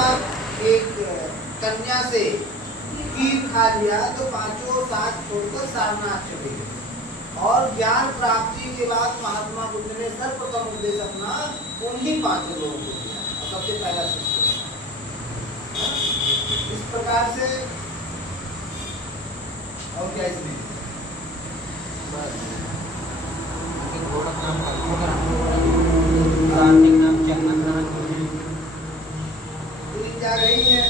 नामक एक कन्या से खीर खा लिया तो पांचों साथ छोड़कर सारनाथ चले गए। और ज्ञान प्राप्ति के बाद महात्मा बुद्ध ने सर्वप्रथम उपदेश अपना उन्हीं पांचों लोगों को दिया और सबसे पहला शिष्य। इस प्रकार से और क्या इसमें जा रही है।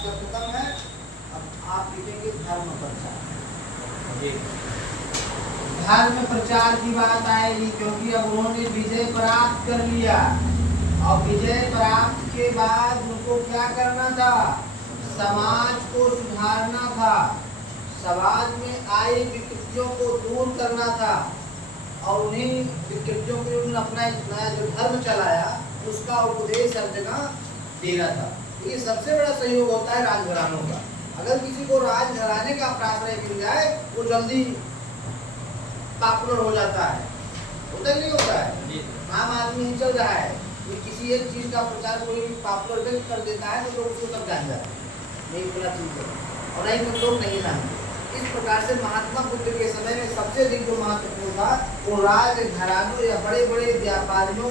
सर्वप्रथम है, अब आप लिखेंगे धर्म प्रचार। धर्म प्रचार की बात आएगी क्योंकि अब उन्होंने विजय प्राप्त कर लिया और विजय प्राप्त के बाद उनको क्या करना था, समाज को सुधारना था, समाज में आए विकृतियों को दूर करना था और उन्हीं विकृतियों के उन्होंने अपना एक नया जो धर्म चलाया उसका उपदेश हर जगह देना था। ये सबसे बड़ा सहयोग होता है राजघरानों का। अगर किसी को राज घराने का आश्रय मिल जाए वो जल्दी पॉपुलर हो जाता है, होता नहीं होता है। आम आदमी ही चल रहा है, किसी एक चीज का प्रचार कोई पॉपुलर व्यक्ति कर देता है तो लोग उसको तब जान जाते हैं नहीं बड़ा चीज है और नहीं तो लोग नहीं जानते। इस प्रकार से महात्मा बुद्ध के समय में सबसे अधिक जो महत्वपूर्ण था वो राज घरानों या बड़े बड़े व्यापारियों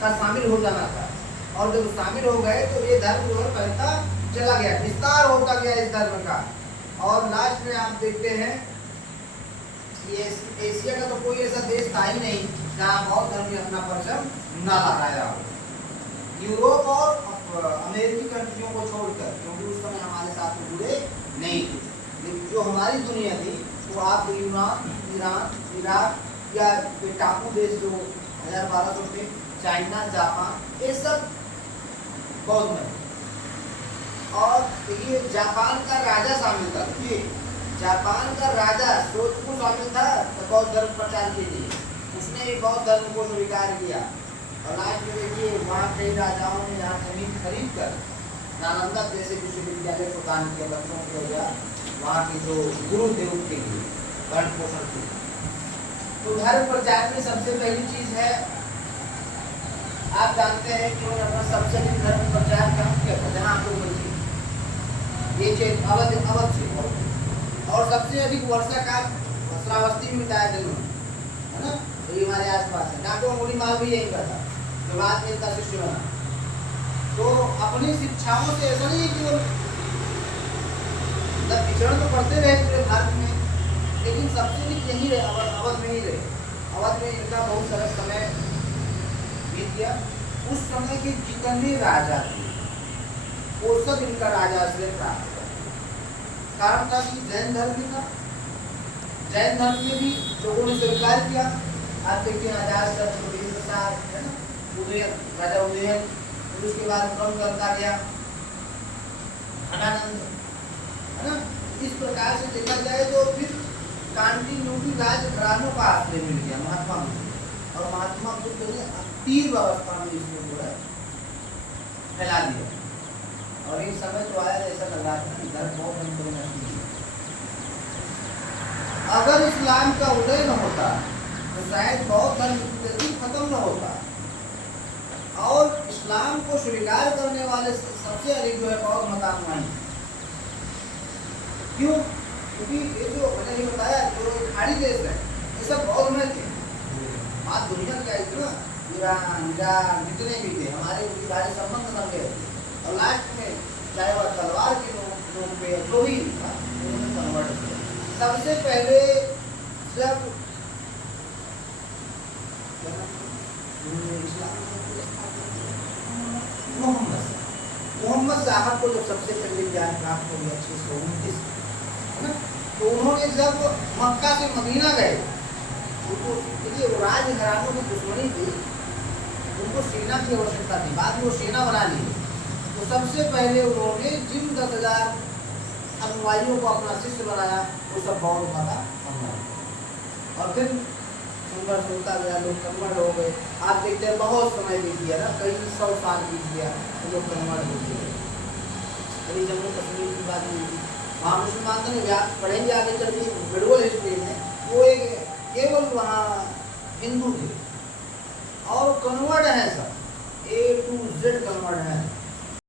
का शामिल हो जाना था। और जब शामिल हो गए तो ये धर्म जो है फैलता चला गया, विस्तार होता गया इस धर्म का। और लास्ट में आप देखते हैं ये एशिया का तो कोई ऐसा देश था ही नहीं जहाँ बौद्ध धर्म ने अपना परचम न लहराया हो। यूरोप और अमेरिकी कंट्रियों को छोड़कर, क्योंकि उस समय हमारे साथ में जुड़े नहीं थे, लेकिन जो हमारी दुनिया थी वो आप यूनान, ईरान, इराक या टापू देश जो 1200 थे, चाइना, जापान, ये सब बौद्ध में। और ये जापान का राजा शामिल था, ये जापान का राजा शोधकू शामिल था बौद्ध धर्म प्रचार के लिए। उसने भी बौद्ध धर्म को स्वीकार किया। और लास्ट में देखिए वहाँ कई राजाओं ने यहाँ जमीन खरीद कर नालंदा जैसे विश्वविद्यालय प्रदान किया बच्चों को या वहाँ के जो गुरु थे उनके लिए भरण पोषण के। तो धर्म प्रचार में सबसे पहली चीज है, आप जानते हैं कि उन्होंने अपना सबसे अधिक धर्म प्रचार कहाँ किया था, जहाँ आप लोग ये क्षेत्र अवध से, और सबसे अधिक वर्षा काल श्रावस्ती में बिताया था उन्होंने, है ना। तो ये हमारे आसपास है। डाको अंगुली माल भी यही करता जो बाद में इनका शिष्य बना। तो अपनी शिक्षाओं से ऐसा नहीं है कि वो जब विचरण तो करते रहे पूरे भारत में, लेकिन सबसे अधिक यही रहे, अवध में ही रहे। अवध में इनका बहुत सारा समय बीत गया। उस समय के जितने राजा थे वो सब इनका राजा से प्राप्त हुआ। कारण था कि जैन धर्म भी था, जैन धर्म में भी लोगों ने स्वीकार किया। आप देखते हैं आजाद प्रसाद है ना, उदयन राजा उदयन, फिर उसके बाद क्रम करता गया धनानंद, है ना। इस प्रकार से देखा जाए तो फिर कांटिन्यूटी राजघरानों का आश्रय मिल गया महात्मा बुद्ध। और महात्मा बुद्ध ने तीव्र अवस्था में इसको पूरा फैला दिया। और एक समय तो आया ऐसा लग रहा था कि धर्म बहुत नहीं। अगर इस्लाम का उदय न होता तो शायद बौद्ध धर्म जल्दी खत्म न होता। और इस्लाम को स्वीकार करने वाले सबसे अधिक जो है बौद्ध मतानुयायी। क्यों? क्योंकि ये जो मैंने ये बताया जो खाड़ी देश है ये सब बौद्ध में थे। आज दुनिया का इतना ईरान जितने भी थे हमारे सारे संबंध बन गए थे। और लास्ट में चाहे वह तलवार के लोग पे जो भी था उन्होंने कन्वर्ट किया। सबसे पहले जब मोहम्मद साहब को जब सबसे पहले ज्ञान प्राप्त हो गया 629 है ना, तो उन्होंने जब मक्का से मदीना गए उनको देखिए वो राजघरानों की दुश्मनी थी, उनको सेना की आवश्यकता थी। बाद में वो सेना बना ली। तो सबसे पहले उन्होंने जिन 10,000 अनुयायियों को अपना शिष्य बनाया वो सब बौद्ध मता अनुयायी। और फिर संघर्ष होता गया, लोग कन्वर्ट हो गए। आप देखते हैं बहुत समय बीत गया ना, कई 100 साल बीत गया तो लोग कन्वर्ट हो गए। अभी जम्मू कश्मीर की बात नहीं थी, वहाँ मुसलमान तो नहीं, पढ़ेंगे आगे चल के मेडिकल हिस्ट्री में, वो एक केवल वहाँ हिंदू थे और कन्वर्ट है सब A to Z